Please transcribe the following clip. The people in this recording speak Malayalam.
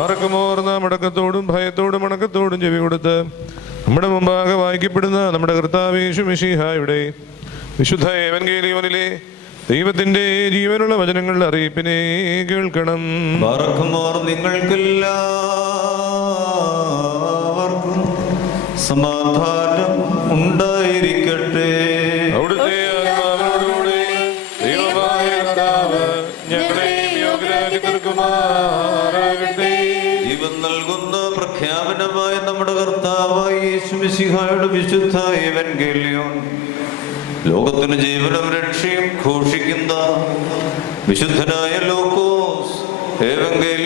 ആർക്കുമോർന്ന മടക്കത്തോടും ഭയത്തോടും അണക്കത്തോടും ചെവി കൊടുത്ത് നമ്മുടെ മുമ്പാകെ വായിക്കപ്പെടുന്ന നമ്മുടെ കർത്താവ് യേശു മിശിഹായുടെ വിശുദ്ധ എവൻഗേലിയോനിലെ ദൈവത്തിന്റെ ജീവനുള്ള വചനങ്ങളുടെ അറിയിപ്പിനെ കേൾക്കണം. നിങ്ങൾക്കെല്ലാവർക്കും സമാധാനം ഉണ്ടായിരിക്കട്ടെ. അവിടുത്തെ ആത്മാവിനോടുകൂടെ ദൈവമായ കർത്താവ് ഞങ്ങളെയും യോഗ്യരാക്കി തീർക്കുമാറാകട്ടെ. ജീവൻ നൽകുന്ന പ്രഖ്യാപനമായ നമ്മുടെ കർത്താവായ യേശു മിശിഹായുടെ വിശുദ്ധ എവൻഗേലിയോൻ ലോകത്തിന് ജീവനും രക്ഷയും ഘോഷിക്കുന്ന വിശുദ്ധനായ ലൂക്കോസ് എവൻഗേലിയോൻ